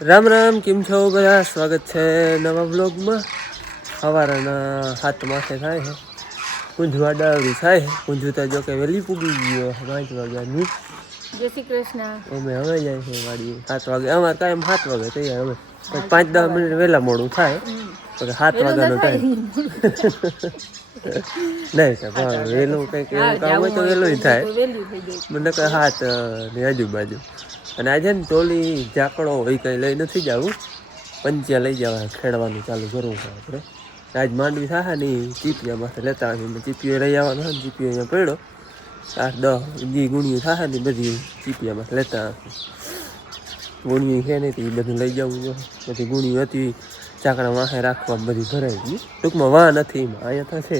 રામ રામ, કેમ છો બધા? સ્વાગત છે નવા બ્લોગમાં. સવારના 7 માથે થાય છે, ઊંઝવા ડાવરી થાય છે. ઊંઝું તો જો કે વહેલી પૂગી ગયો 5 વાગ્યાની. જય શ્રી કૃષ્ણ. અમે હવે જાય છે વાડી 7 વાગે. અમારે કાયમ 7 વાગે તૈયાર. અમે 5-10 મિનિટ વહેલા મોડું થાય, તો 7 વાગ્યાનો ટાઈમ. નહીં સાહેબ, વહેલું કંઈક એવું કામ હોય તો વહેલું થાય. મને કહે 7 ની આજુબાજુ. અને આજે ને ટોલી ઝાકડો હોય કંઈ લઈ નથી જવું, પંચ્યા લઈ જવા ખેડવાનું ચાલુ કરવું છે આપણે. આજ માંડવી થાય ને ચીપિયામાંથી લેતા આવીને ચીપિયો લઈ આવવાનો હોય ને ચીપિયો અહીંયા પડ્યો 8-10 જે ગુણિયું થાય ને બધી ચીપિયામાંથી લેતા ગુણિયું છે નહીં તો એ બધું લઈ જવું જોઈએ. બધી ગુણિયું હતી ઝાકડા વાંહે રાખવામાં બધી ભરાઈ ગઈ. ટૂંકમાં વાહ નથી, એમાં અહીંયા થશે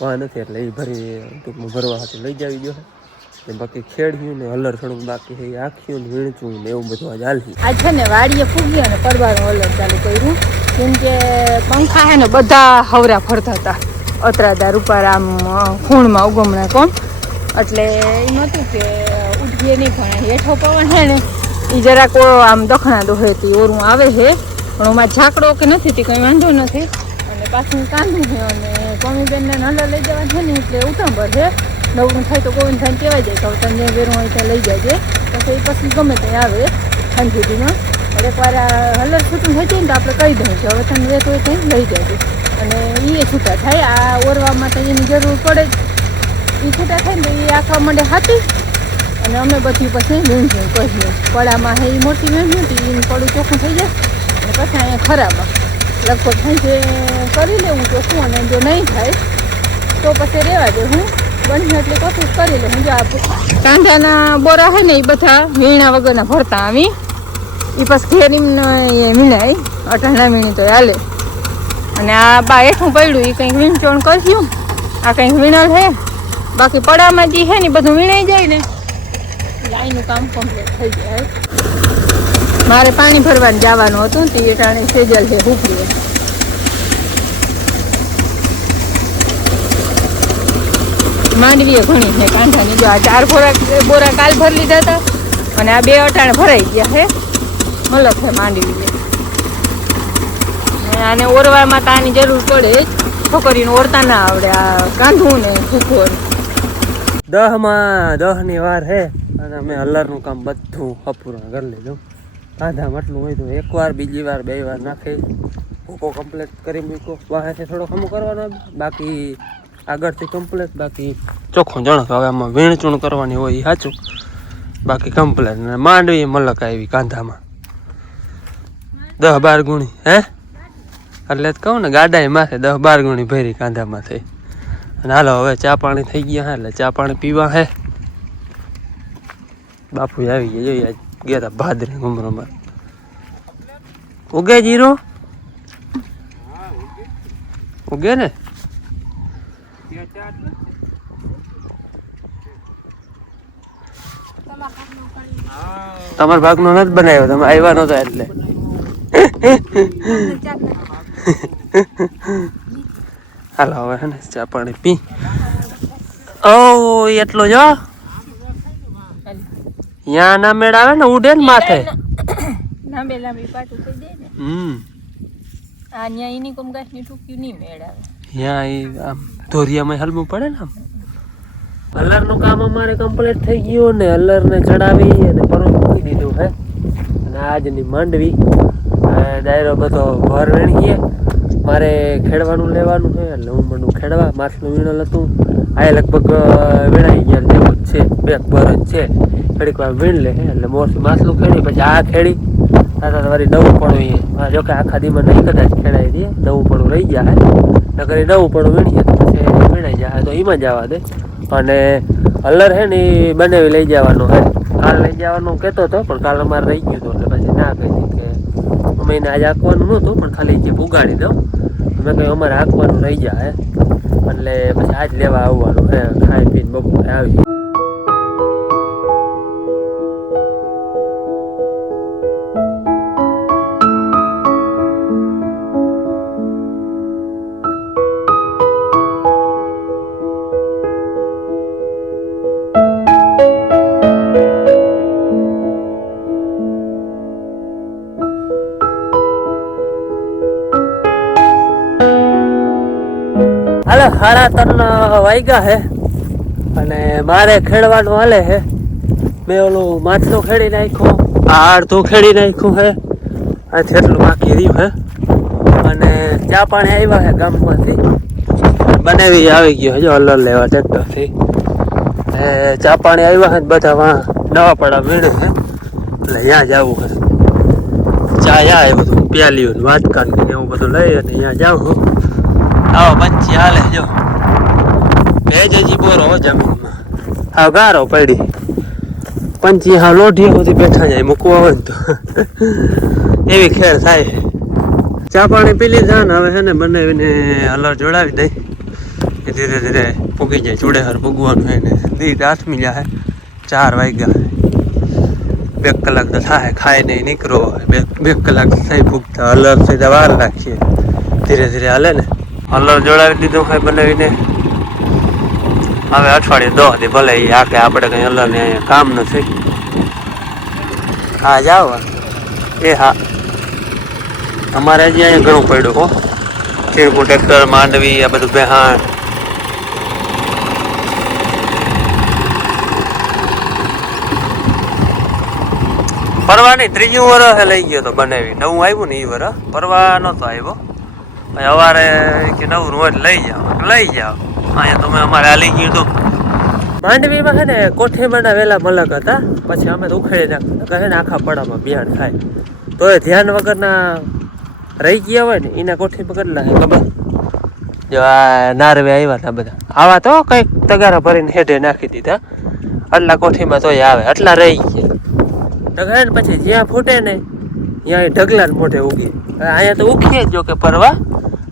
વાહ નથી એટલે એ ભરી ટૂંકમાં ભરવા હાથે લઈ જવી જોઈએ. ને બાકી ખેડ્યું ને હલર થોડુંક બાકી છે આખ્યું ને વીણચું ને એવું બધું આજ હાલથી. આ છે ને વાડીએ ફૂગી અને પડવાનું હલર ચાલુ કર્યું, કેમ કે પંખા છે ને બધા હવરા ફરતા હતા અત્રાદાર ઉપર આમ ખૂણમાં ઉગમણા કોણ, એટલે એમ હતું કે ઉઠીએ નહીં પણ હેઠો પવન છે ને એ જરાક આમ દખણા દોહેતી ઓરું આવે છે, પણ એમાં ઝાકડો કે નથી તે કંઈ વાંધો નથી. અને પાછું કાંધું છે અને કોમીબેનને હલર લઈ જવા છે ને એટલે ઉતાંબર છે. નવરું થાય તો ગોવિંદ ભાઈને કહેવાય જાય કે હવે તને વેરું હોય ત્યાં લઈ જાય પછી પછી ગમે ત્યાં આવે સાંજ સુધીમાં. એકવાર હલર છૂટું થઈ જાય ને તો આપણે કહી દઈએ કે હવે તને વેત હોય ત્યાં લઈ જાય, અને એ છૂટા થાય. આ ઓરવામાં તો એની જરૂર પડે જ. એ છૂટા થાય ને તો એ આખવા માંડે હાથી, અને અમે બધી પછી વીણશું કહીએ પડામાં હે એ મોટી વીણ્યું હતી એનું પડું ચોખ્ખું થઈ જાય. અને પછી અહીંયા ખરામાં લગભગ સાંજે કરી લેવું ચોખ્ખું, અને જો નહીં થાય તો પછી રહેવા દે. હું બની એટલી કોશિશ કરી લે. હું જો આપું કાંધાના બોરા હોય ને એ બધા વીણા વગરના ભરતા આવી, એ પછી ઘેરીને વીણાય 18 મિનિટ તો હાલે. અને આ બા હેઠું પડ્યું એ કંઈક વીણચોણ કર્યું, આ કંઈક વીણલ છે. બાકી પડામાં જે છે ને બધું વીણાઈ જાય ને લાઈનનું કામ કમ્પ્લીટ થઈ જાય. મારે પાણી ભરવાનું જવાનું હતું તે ટાણે સેજલ છે હુકરી માંડવીએ ઘણી છે કાંઠાની. જો આ 4 બોરા કાલ ભરી લીધા હતા અને આ 2 અટાણે ભરાઈ ગયા છે. મલક છે માંડવી. આને ઓરવામાં તો આની જરૂર પડે જ, છોકરીને ઓરતા ના આવડે આ કાંધું ને સુખોર. 10 ની વાર છે અને અમે હલરનું કામ બધું અપૂર્ણ કરી લીધું. કાંધામાં આટલું હોય તો એકવાર, બીજી વાર, 2 વાર નાખી ભૂકો કમ્પ્લીટ કરી મૂકો. બહારથી થોડો ખમું કરવાનો, બાકી આગળથી કમ્પ્લીટ. બાકી ચોખ્ખું જણો હવે આમાં વીણચૂણ કરવાની હોય એ સાચું, બાકી કમ્પ્લીટ. ને માંડવી મલક આવી કાંધામાં 10-12 ગુણી હે એટલે જ કહું ને ગાડાઈ માથે 10-12 ગુણી ભરી કાંધામાં થઈ. અને હાલો હવે ચા પાણી થઈ ગયા હે એટલે ચા પાણી પીવા હે. બાપુ આવી ગયા જોઈએ આજ ગયા હતા ભાદરી ગુમરોમાં. ઉગે જીરો ઉગે ને તમારા ભાગનો નથી બનાવ્યો, તમે આવ્યા નતા એટલે. હાલો હવે હે ને ચા પાણી પી. ઓ એટલો જો યા ના મેળ આવે ને ઉડે ને માથે લાંબી પાટું થઈ જાય ને. આ ન્યા એની કોમગાસની ટૂંકી નહીં મેળ આવે. યા એ આમ ધોરિયામાં હલવું પડે ને. આમ હલરનું કામ અમારે કમ્પ્લીટ થઈ ગયું ને હલરને ચડાવી અને પરમ મૂકી દીધું હે. અને આજની માંડવી ડાયરો બધો ભર વેણીએ. મારે ખેડવાનું લેવાનું છે એટલે હું મને ખેડવા. માછલું વીણલ હતું આ લગભગ વીણાઈ ગયા જેવું જ છે, 2 ભર જ છે. ઘડીક વાર વીણ લે એટલે માછલું ખેડી પછી આ ખેડી વળી નવું પડું જોકે આખા દીમાં નહીં કદાચ ખેડાઈ દે, નવું પડું રહી જાય. નકર નવું પડું વીણીએ તો પછી વીણાઈ જાય તો એમાં જવા દે. અને હલર છે ને એ બનાવી લઈ જવાનું હે. કાલ લઈ જવાનું કહેતો હતો પણ કાલ અમારે રહી ગયું હતું એટલે પછી ના કહી કે અમે એને આજે આંકવાનું નહોતું પણ ખાલી જે ઉગાડી દઉં. અમે કહ્યું અમારે આંકવાનું રહી જાય એટલે પછી આજ લેવા આવવાનું હે. ખાઈ પીને બપોરે આવી. 3:30 વાગ્યા હે અને મારે ખેડવાનું હાલે હે. મેં ઓલું માછલું ખેડી નાખ્યું, આ અડધું ખેડી નાખ્યું હે, આ જેટલું બાકી રહ્યું હે. અને ચા પાણી આવ્યા હે ગામમાંથી, બનાવી આવી ગયો જો અલર લેવા ટ્રેક્ટરથી. ચા પાણી આવ્યા હે, બધા વાં નવા પડા વીણે હે એટલે ત્યાં જવું હે. ચા યા એ બધું પ્યાલીઓ વાટકા ને એવું બધું લઈ અને ત્યાં જાઉં. આવો પંછી હાલે જો, ભેજ હજી બોરો જમીનમાં, હા ગારો પડી. પંછી હા લોઢી સુધી બેઠા જાય મૂકવા હોય તો એવી ખેર થાય. ચા પાણી પી લીધા ને હવે છે ને બનાવીને અલર જોડાવી દઈ, ધીરે ધીરે પૂગી જાય. ચૂડેહર પૂગવાનું હોય ને દીધ આઠમી જાય, 4 વાગ્યા. 2 કલાક તો થાય, ખાઈ નહીં નીકળો. 2 કલાક થઈ પૂગતા. અલર સીધા વાર રાખીએ, ધીરે ધીરે હાલે ને. અલર જોડાવી દીધું હોય બનાવીને. હવે અઠવાડિયે 10 દી ભલે આ કે આપણે કંઈ અલર ને અહીંયા કામ નથી. હા જાઓ એ હા, અમારે હજી અહીંયા ઘણું પડ્યું હો. ખીરકું ટ્રેક્ટર માંડવી આ બધું બેહાણ. પરવા નહીં, 3જું વર્ષ લઈ ગયો તો બનાવી. નવું આવ્યું ને એ વર્ષ પરવા નહોતો આવ્યો. સવારે કે નવું હોય લઈ જાઓ, લઈ જાઓ. અહીંયા તમે અમારે હાલી ગયું હતું. માંડવીમાં છે ને કોઠીમાંના વેલા મલક હતા, પછી અમે તો ઉખેડી નાખતા કહે ને આખા પડામાં બિયાણ થાય. તો એ ધ્યાન વગરના રહી ગયા હોય ને એના કોઠીમાં કેટલા છે ખબર? જો આ નારવે આવ્યા હતા બધા, આવા તો કંઈક તગારા ભરીને હેઠે નાખી દીધા. આટલા કોઠીમાં તોય આવે, આટલા રહી ગયા. તો કહે ને પછી જ્યાં ફૂટે ને ત્યાં ઢગલા મોઢે ઉગી. અહીંયા તો ઉખીએ જ જો કે પરવા,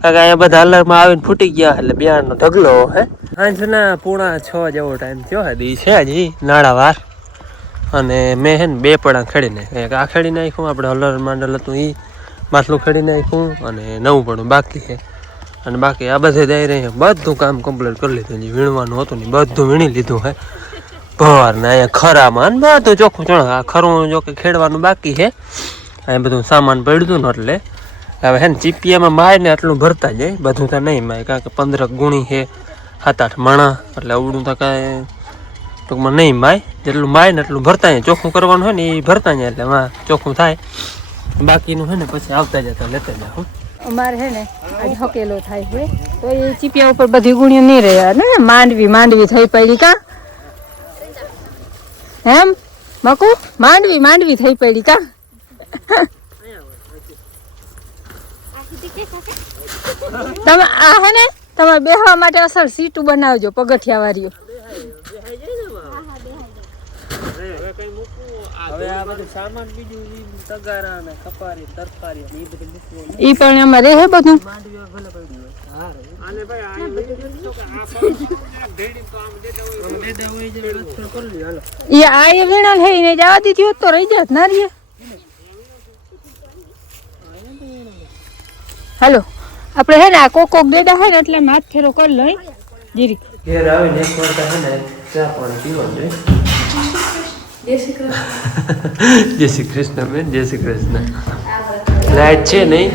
કારણ કે અહીંયા બધા અલરમાં આવીને ફૂટી ગયા એટલે બિયારણનો ઢગલો હે. સાંજના 5:45 જેવો ટાઈમ થયો હે. દી છે હજી નાળા વાર. અને મેં હે ને 2 પડા ખેડી નાખ્યું. એક આ ખેડી નાખ્યું, આપણે હલર માંડલ હતું એ માટલું ખેડી નાખ્યું, અને 9 પડું બાકી છે. અને બાકી આ બધે દઈ રહી બધું કામ કમ્પ્લીટ કરી લીધું. જે વીણવાનું હતું ને બધું વીણી લીધું હે. ભવાર ને અહીંયા ખરામાં બધું ચોખ્ખું ચણ. આ ખરું જો કે ખેડવાનું બાકી છે. અહીંયા બધું સામાન પડ્યું હતું ને એટલે હવે હે ને ચીપિયામાં માય ને આટલું ભરતા જાય. બધું તો નહીં માય, કારણ કે 15 ગુણી છે, 7-8 માણા, એટલે અવડું તો કાંઈ ટૂંકમાં નહીં માય. જેટલું માય ને એટલું ભરતા જાય. ચોખ્ખું કરવાનું હોય ને એ ભરતા જાય એટલે માં ચોખ્ખું થાય. બાકીનું છે ને પછી આવતા જતા લેતા જાઓ. અમારે છે ને આજ હકેલો થાય છે તો એ ચીપિયા ઉપર બધી ગુણીઓ નહીં રહ્યા ને. માંડવી થઈ પડી કા એમ મકુ? માંડવી થઈ પડી કા? તમે આ હે ને તમારે બેહવા માટે અસર સીટું બનાવજો, પગથિયા વાળીઓ. હવે આ બધું સામાન બીજું તગારા ને કપારી તરકારી એ બધું મૂકવું. ઈ પણ અમારે હે બધું. ઈ આ એ વીણા લઈને જવા દીધી હોત તો રહી જાત ના રે. હાલો આપણે હે ને આ કોક દેડા હોય ને એટલે હાથ ફેરો કરી લઈ જીરી. ઘેર આવીને એક વાર હે ને ચા પાણી પીવાનું છે. જય શ્રી કૃષ્ણ બેન, જય શ્રી કૃષ્ણ. લાઈટ છે નહીં,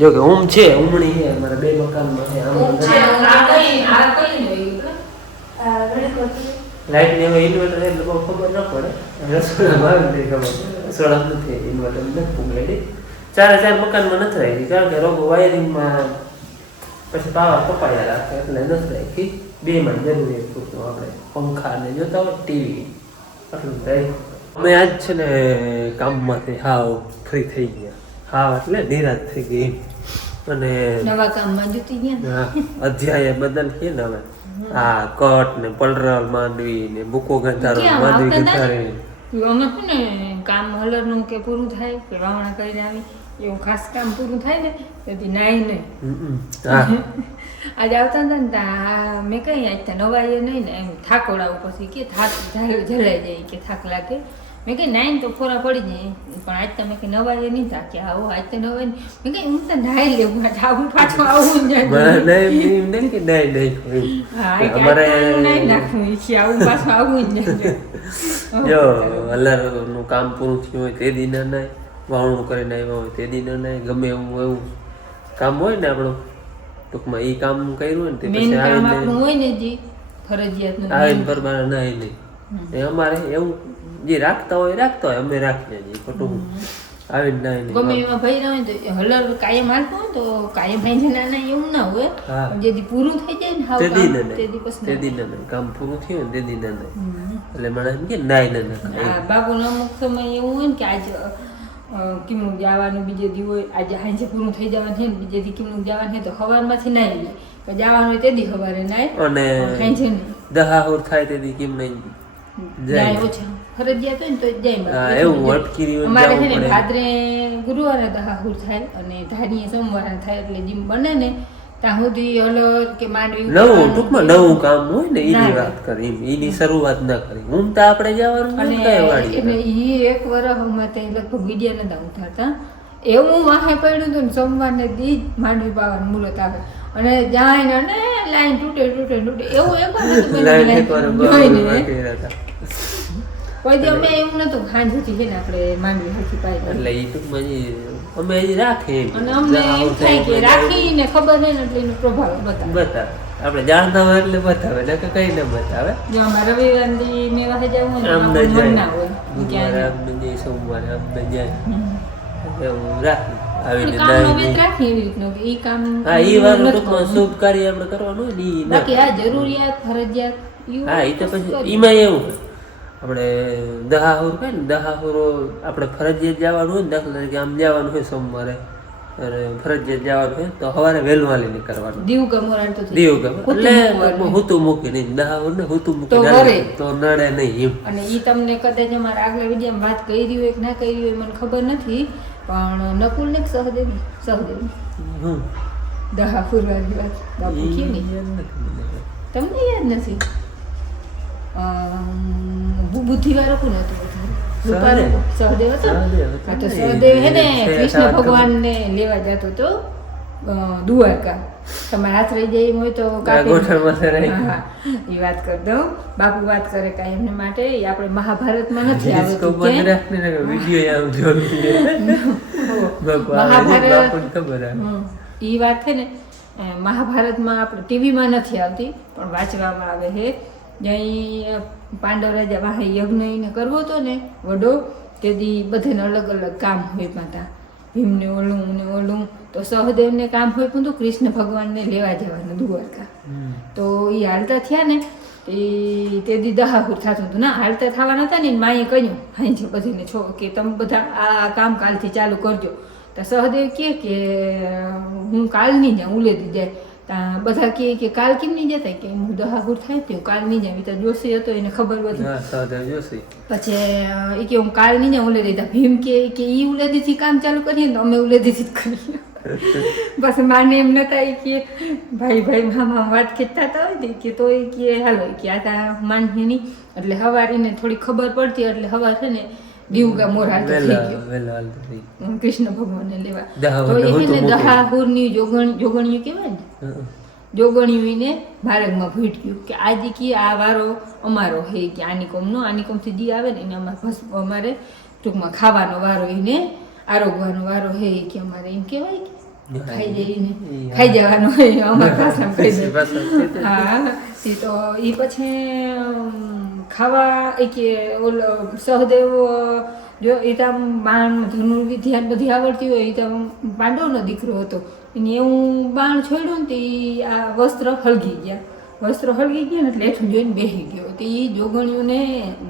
જો કે ઊંઘ છે, ઊંઘણી છે મારા 2 મકાનમાં છે. લાઈટ ને હવે ઇન્વર્ટર એટલે બહુ ખબર ન પડે. રસોડામાં આવી ખબર, રસોડા નથી ઇન્વર્ટર નથી ફૂગેલી. 4 મકાનમાં નથી રાખી, કારણ કે રોગો વાયરિંગમાં પછી પાવર કપાયા રાખે એટલે નથી રાખી. 2 માં જરૂરી પૂરતું આપણે પંખા ને જોતા હોય, ટીવી આટલું થાય. અમે આજ છે ને કામમાંથી હાવ ફ્રી થઈ ગયા. હાવ એટલે નિરાશ થઈ ગઈ. અને નવા કામમાં જતી ગયા. અધ્યાય બદલ છે ને હવે આ કટ ને પલરલ માંડવી ને બુકો ગંધારો માંડવી ગંધારી. અમે છે ને કામ હલરનું કે પૂરું થાય કે વાવણા કરીને આવી એવું ખાસ કામ પૂરું થાય ને તેથી નાઈ નહીં. આજે આવતા હતા ને ત્યાં મેં કઈ આજ ત્યાં નવાઈએ નહીં ને એમ થાકોડાવું પછી કે થાક જલાઈ જાય કે થાક લાગે. મેં કઈ નાઈને તો ફોરા પડી જાય પણ આજ તમે કઈ નવાઈએ નહીં થાક્યા. આવો આજ તો નવાઈ મેં કઈ હું તો નાઈ લેવું આવું પાછું આવું નાખવું છે આવું પાછું આવું જ જો અલ્લાહનું કામ પૂરું થયું હોય તે દી ના નાય, વાવણું કરીને આવ્યા હોય તે દી ના નાય. ગમે એવું કામ હોય ને આપણું ટૂંકમાં ઈ કામ કર્યું હોય ને તે મેન પછી કામ આવીને આપણું હોય ને જી ફરજિયાત નું આવીને પરબાર નાય નહીં એ અમારે એવું જે રાખતા હોય અમે રાખીએ છીએ ખોટું આવીને નાય નહીં ગમે એમાં ભાઈ ના હોય તો હલર કાયમ હાલતું હોય તો કાયમ ભાઈ છે ના એવું ના હોય હા. પણ જેથી પૂરું થઈ જાય ને હાવ તે દી કામ, ને તે દી પછી તે ના. દી ને કામ પૂરું થયું ને તે દી ને એટલે મને એમ કે નાય ને હા, બાપુનો અમુક સમય એવું હોય ને કે આજે કિમનું જવાનું બીજે દી હોય આજે હાંજે પૂરું થઈ જવાનું છે ને બીજે દી કિમનું જવાનું છે તો સવારમાંથી નાઈ લે તો જવાનું હોય તે દી સવારે નાય અને હાંજે નહીં દહાહુર થાય તે દી કેમ નહીં જાય જાય ઓછા ફરજિયાત હોય ને તો જ જાય હા, બાકી એવું જાય. અટકી રહ્યું અમારે જવું છે ને પડે. ભાદરે ગુરુવારે દહાહુર થાય અને ધારીએ સોમવારે થાય એટલે જેમ બને ને ત્યાં સુધી હલર કે માંડવી નવું ઉપાડવાનું ટૂંકમાં કે નવું કામ હોય ને એની ના. વાત કરી એની શરૂઆત ના કરી હું તો આપણે જવાનું અને કઈ વાડી એટલે ઈ એક વર્ષ અમે તે લગભગ વિડિયા નતા ઉતારતા એવું વાહે પડ્યું હતું ને સોમવારને દી જ માંડવી પાવાનું મુહૂર્ત આવે અને જાય ને અને લાઈન તૂટે એવું એક વાર નતું બન્યું લાઈન line એકવાર જોઈને. બાકી હતા. કોઈ દી અમે એવું નતું ખાંજથી છે ને આપણે માંડવી હરખી પાઈ દઈએ. એટલે એ ટૂંકમાં અમે હજી રાખીએ એમ. અને અમને એમ થાય કે રાખીને ખબર નહીં ને એટલે એનો પ્રભાવ બતાવે બતાવે આપણે જાણતા હોય એટલે બતાવે ને કે કઈ ન બતાવે જો અમારે રવિવારની મેવા જવું હોય ને આમ આપણું ન મન જાય ના હોય બુધવારે ક્યાં આમ ન જાય સોમવારે આમ ન જાય હમ. એટલે હું રાખી આવીને કામનો નાઈ વેત રાખીએ એવી રીતનું કે ઈ કામ હા એ વાર નથી ટૂંકમાં કરવું. શુભ કાર્ય આપણે કરવાનું હોય ને ઈ ના બાકી આ જરૂરિયાત ફરજિયાત ઈ હા એ તો વસ્તુ પછી કરી. એમાં એવું હોય આપણે દહાહુર કહે ને દહાહુરો આપણે ફરજિયાત જવાનું હોય ને દાખલા તરીકે આમ જવાનું હોય સોમવારે અને ફરજિયાત જવાનું હોય તો સવારે વહેલું હાલી નીકળવાનું દીવ ગમોરાણ તો થઈ. દીવ ગમે હુતું એટલે મૂકવાનું. હુતું મૂકી નહીં દહાહુર ને હુતું તો મૂકી વરે. તો નડે નહીં એમ અને ઈ તમને કદાચ અમારા આગલા વિડીયોમાં વાત કરી હોય કે ના કરી હોય મને ખબર નથી પણ નકુલ ને કે સહદેવી હમ દહા ફુરવાની વાત બાપુ ઈ કેવી યાદ નથી મને. તમને યાદ નથી બુદ્ધિવાળો કોણ હતું સહદેવ. સહદેવ હતો સહદેવ હતો હા તો ને. સહદેવ હે ને એ કૃષ્ણ સાત ભગવાનને લેવા જતો તો દ્વારકા તમારે હાથ રહી જાય એમ હોય તો કાપી ગોઠણમાં તો રહી. હા, એ વાત કરી દઉં બાપુ વાત કરે કાંઈ એમને માટે એ આપણે મહાભારતમાં નથી ડિસ્કો આવતું બંધ કે રાખને ને વિડીયો આમ જોઈ બાપા મહાભારત બાપુને ખબર આવે. એ વાત છે ને મહાભારતમાં આપણે ટીવીમાં નથી આવતી પણ વાંચવામાં આવે છે જ્યાં પાંડવ રાજા વાહે યજ્ઞ એને કરવો હતો ને વડો તેથી બધાને અલગ અલગ કામ હોય પાતા ભીમને ઓલું ને ઓલું તો સહદેવને કામ હોય પણ તો કૃષ્ણ ભગવાનને લેવા જવાનું દ્વારકા હમ. તો એ હાલતા થયા ને એ તે દી દહાહુર થતું હતું ના હાલતા થવાના હતા ને માએ કહ્યું હાઈ છે બધાને છો કે તમે બધા આ કામ કાલથી ચાલુ કરજો તો સહદેવ કે હું કાલની જાઉં ઉલેદી જાય ત્યાં બધા કે કાલ કેમ નહીં જતા કે હું દહાહુર થાય તો કાલ નહીં જાઉં તો જોશી હતો એને ખબર હતી હા સહદેવ જોશી પછી એ કે હું કાલ નહીં જાઉં ઉલેદી તા ભીમ કે એ ઉલેદીથી કામ ચાલુ કરીએ ને તો અમે ઉલેદીથી જ કરીએ બસ માને એમ નતા એ કે ભાઈ મામા વાત ખેંચતા હતા હોય ને કે તો એ કે હાલો કે આ તા માનીએ નહીં એટલે હવારીને થોડી ખબર પડતી એટલે હવાર છે ને દીવગા મોર હાલતો થઈ વેલા ગયો વેલા હાલતો થઈ ગયો. કૃષ્ણ ભગવાનને લેવા દહાવરને તો હોતું એને મૂકી. દહાહુરની જોગણીયું કહેવાય ને હા. જોગણીયુંને માર્ગમાં ભૂટક્યું કે આજે કે આ વારો અમારો હે કે આની કોમથી જી આવે ને એને અમારે ટૂંકમાં ખાવાનો વારો એને આરોગવાનો વારો હે કે અમારે એમ કહેવાય કે ખાઈ જઈને ખાઈ જવાનો હોય અમારા ભાષામાં કહી દે ભાષામાં હા તે તો એ પછી ખાવા એ કે ઓલો સહદેવ જો એ તો આમ બાણ ધનુર વિદ્યા ને બધી આવડતી હોય એ તો આમ પાંડવનો દીકરો હતો એને એવું બાણ છોડ્યું ને તો એ આ વસ્ત્ર હળગી ગયા ને એટલે હેઠું જોઈને બેસી ગયો તો એ જોગણીઓને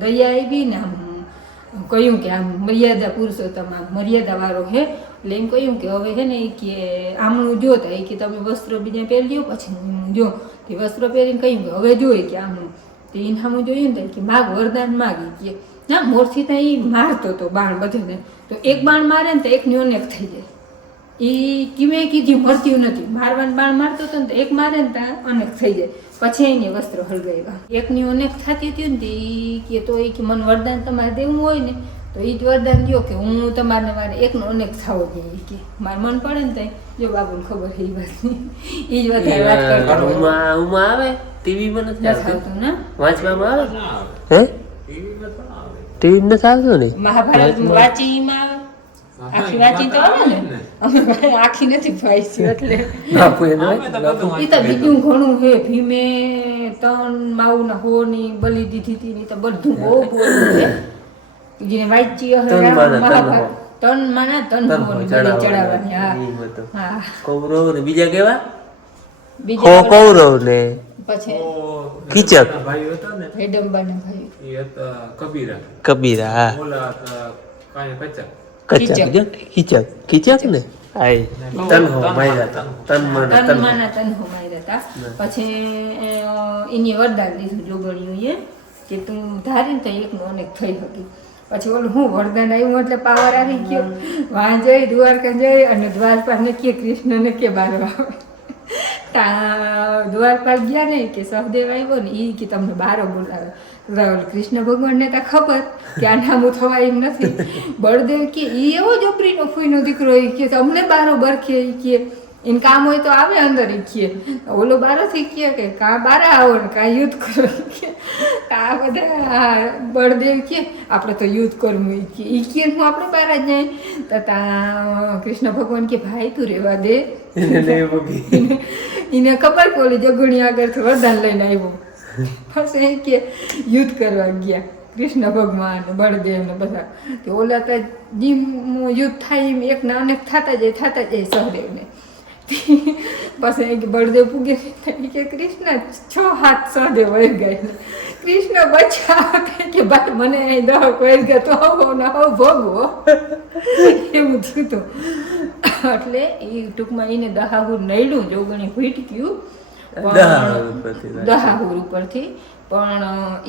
દયા આવી ને આમ કહ્યું કે આમ મર્યાદા પુરુષોત્તમ આમ મર્યાદાવાળો હે એટલે એમ કહ્યું કે હવે છે ને એ કે આમણું જોતા એ કે તમે વસ્ત્ર બીજા પહેરી લ્યો પછી હું જો તે વસ્ત્ર પહેરીને કહ્યું કે હવે જોઈએ કે આમણું તો એને સામું જોયું ને કે માગ વરદાન માગી કે ના મોરથી તો એ મારતો હતો બાણ બધાને તો એક બાણ મારે ને તો એકની અનેક થઈ જાય એ કિમે કીધું મરતું નથી મારવાનું બાણ મારતો હતો ને તો એક મારે ને ત્યાં અનેક થઈ જાય પછી એને વસ્ત્ર હળગાવ્યા એકની અનેક થતી હતી ને એ કે તો એ કે મને વરદાન તમારે દેવું હોય ને તો એ જ વરદાન દો કે હું તમારે મારે એકનો અનેક થવો જોઈએ કે મારે મન પડે ને ત્યાં જો બાબુને ખબર છે એ વાતની એ જ વધારે વાત કરતા હોય. ઉમાં આવે ટીવીમાં નથી નથી આવતું આવતું ને વાંચવામાં આવે હે ટીવી નથી આવતું ને મહાભારત વાંચીમાં આવે આખી વાંચી તો આવે ને અમે ભાઈ આખી નથી વાંચી એટલે બાપુ એને એ તો બીજું ઘણું હે ભીમે 3 માઉના હોની બલી દીધી હતી ને તો બધું બહુ બોલું છે જેને વાંચી હે મહાભારત 3 માના 3 હોની બલી ચડાવવાની હા કૌરવ ને બીજા કેવા બીજા કૌરવ ને પછી કીચક ભાઈ હતા ને હેડમ્બાના ભાઈ એ હતા કબીરા કબીરા હા ઓલા કાંઈ પચા કીચક જો કીચક ને આય તનહો માર્યા હતા તનહો માર્યા હતા પછી એની વરદાન દીધું જોગણીઓએ કે તું ધારીને તો એકનો અનેક થઈ હતી પછી ઓલું હું વરદાન આવ્યું એટલે પાવર આવી ગયો વાં જઈ દ્વારકા જઈ અને દ્વારકા ને કે કૃષ્ણને કે બારવા દ્વારપાલ ગયા નહીં કે સહદેવ આવ્યો ને એ કે તમને બારો બોલાવે કૃષ્ણ ભગવાનને તો ખબર કે આ નામું થવા એમ નથી બળદેવ કે એ એવો જોપરીનો ફૂઈનો દીકરો એ કે અમને બારો બરખે એ કે એને કામ હોય તો આવે અંદર એ કે ઓલો બારોથી કે કાં બારા આવો ને કાં યુદ્ધ કરો કે આ બધા બળદેવ કે આપણે તો યુદ્ધ કરવું એ કે હું આપણે બારા જ જાય તો ત્યાં કૃષ્ણ ભગવાન કે ભાઈ તું રહેવા દે એને ખબર કે ઓલી જગુણી આગળથી વરદાન લઈને આવ્યો પછી કે યુદ્ધ કરવા ગયા કૃષ્ણ ભગવાન બળદેવ ને બધા કે ઓલા તો જીમ યુદ્ધ થાય એમ એકના અનેક થતા જાય સહદેવને પછી બળદેવ પૂગે કે કૃષ્ણ 6 હાથ સહદેવ વહી ગયા કૃષ્ણ બચાવ કે ભાઈ મને અહીં દહક વહી ગયા તો હવો ને હવ ભોગવો એવું થયું હતું એટલે એ ટૂંકમાં એને દહાહુર નડ્યું જોગણી ભૂટક્યું દહાહુર ઉપરથી પણ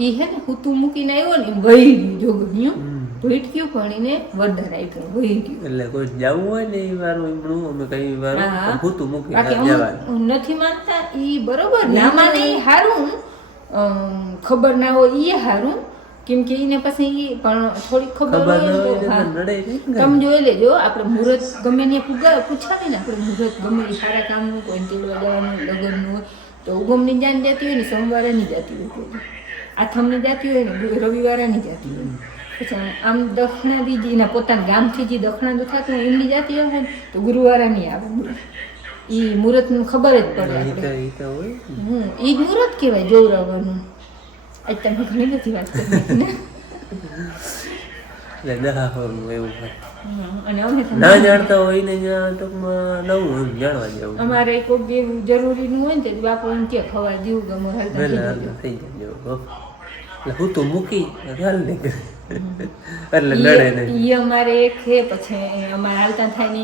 એ હે ને હુતું મૂકીને આવ્યો ને વહી ગયું જોગણીયું ભૂટક્યું પણ એને વરદાન આપ્યું વહી ગયું એટલે કોઈ જવું હોય ને એ વારું એમનું અમે કઈ વારું હુતું મૂકી નથી માનતા એ બરોબર ના માને એ હારું ખબર ના હોય એ હારું કેમ કે એને પછી પણ થોડી ખબર હોય તો તમે જોઈ લેજો આપણે મુહૂર્ત ગમે ને પૂછાવી ને આપણે મુહૂર્ત ગમે એ સારા કામનું કોઈ તેડવા જવાનું લગ્નનું હોય તો ઉગમની જાન જતી હોય ને સોમવારે નહીં જતી હોય કોઈ આથમની જતી હોય ને રવિવારે નહીં જતી હોય પછી આમ દક્ષિણા દીજી એના પોતાના ગામથી જે દક્ષિણા થતું હોય એમની જતી હોય ને તો ગુરુવારે નહીં આવે એ મુહૂર્તનું ખબર જ પડે આપણે એ જ મુહૂર્ત કહેવાય જોવરાવાનું આજ તમે ઘણી બધી વાત કરી અને અમે ના જાણતા હોય ને ટૂંકમાં નવું જાણવા જવું અમારે કોઈ બી જરૂરી નું હોય ને તો બાપુ એમ કે ખવા જેવું ગમે થઈ જાય હું તો મૂકી હાલ નીકળે એટલે લડે નહીં એ અમારે એક છે પછી અમારે હાલતા થાય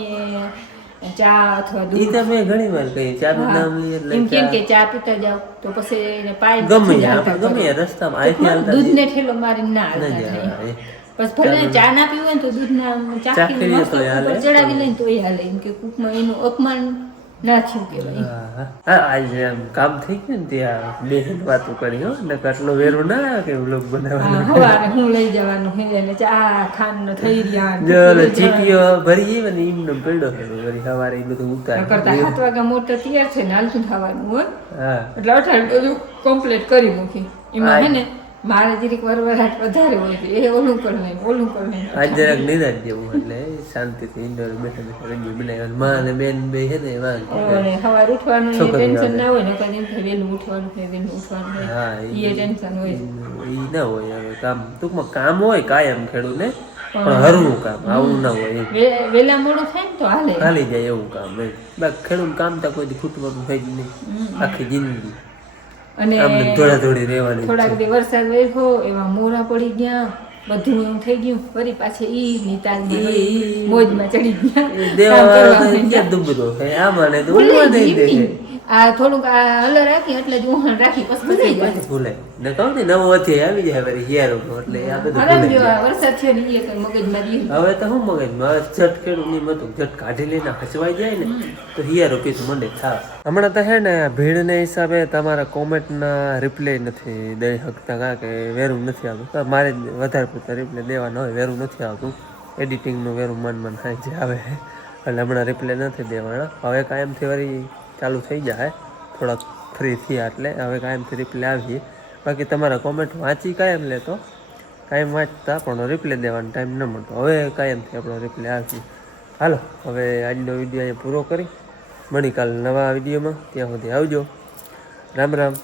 ને ચા અથવા દૂધ ઈ તમે ઘણી વાર કહી ચા નું નામ લઈએ એટલે એમ કેમ કે ચા પીતા જાવ તો પછી એને પાઈ ગમે ગમે રસ્તામાં આઈથી હાલતા દૂધ ને ઠેલો મારી ના હાલતા થાય બસ ભલે ચા ના પીવું હોય તો દૂધ ના ચાખી મસ્ત ઉપર ચડાવી લઈને તો એ હાલે એમ કે કુકમાં એનું અપમાન ના થયું કહેવાય હા આજે આમ કામ થઈ ગયું ને ત્યાં બેન વાતો કરી હો ને કટલો વેરો ના કે વ્લોગ બનાવવાનો હવારે હું લઈ જવાનું હે ને ચા ખાન ન થઈ રહ્યા જો ચીટીઓ ભરી ગઈ ને એમનો પેડો ભરી સવારે એ બધું ઉતાર કરતા 7 વાગ્યા મોટર તૈયાર છે ને હાલતું થવાનું હોય હા એટલે 18 બધું કમ્પ્લીટ કરી મૂકી એમાં હે ને મારે જરીક વરવરાટ વધારે હોય છે એ ઓલું કરી લઈને આજ જરાક નિરાશ જેવું એટલે શાંતિથી ઇન્ડોર બેઠા બેઠા રંગી બનાવ્યા માં અને બેન બે છે ને અને સવારે ઉઠવાનું ટેન્શન ના હોય ને કદી એમ થાય વહેલું ઉઠવાનું છે વહેલું ઉઠવાનું હા એ ટેન્શન હોય એ ના હોય હવે કામ ટૂંકમાં કામ હોય કાયમ ખેડૂને પણ હરવું કામ આવું ના હોય વેલા મોડું થાય ને તો હાલી જાય એવું કામ બાકી ખેડૂત કામ તો કોઈ ખૂટવાનું થઈ જ નહીં આખી જિંદગી અને થોડી રહેવાની થોડાક દી વરસાદ વહ્યો એવા મોરા પડી ગયા બધું એવું થઈ ગયું ફરી પાછી ઈ નિતાલ મોજમાં ચડી ગયા દુબરો આમાં ને આ થોડુંક આ હલર રાખી એટલે જ ઉહણ રાખી પછી ભૂલાય ને કહું ને નવો અથી આવી જાય વળી હિયારો એટલે આ બધું વરસાદ છે ને એ કઈ મગજમાં રહી હવે તો હું મગજમાં ઝટ ખેડૂત ની મતું ઝટ કાઢી લઈને ખસવાઈ જાય ને તો હિયારો પીતું મંડે થાવ હમણાં તો હે ને ભીડને હિસાબે તમારા કોમેન્ટના રિપ્લાય નથી દઈ શકતા કારણ કે વેરું નથી આવતું મારે વધારે પૂરતા રિપ્લાય દેવાનો હોય વેરું નથી આવતું એડિટિંગનું વેરું મન થાય છે આવે એટલે હમણાં રિપ્લાય નથી દેવાના હવે કાયમથી વળી ચાલુ થઈ જાય થોડાક ફ્રી થયા એટલે હવે કાયમથી રિપ્લે આવીએ બાકી તમારા કોમેન્ટ વાંચી કાયમ લેતો કાયમ વાંચતા પણ રિપ્લે દેવાનો ટાઈમ ન મળતો હવે કાયમથી આપણો રિપ્લે આવીએ હાલો હવે આજનો વિડીયો અહીંયા પૂરો કરી મળી કાલ નવા વિડીયોમાં. ત્યાં સુધી આવજો. રામ રામ.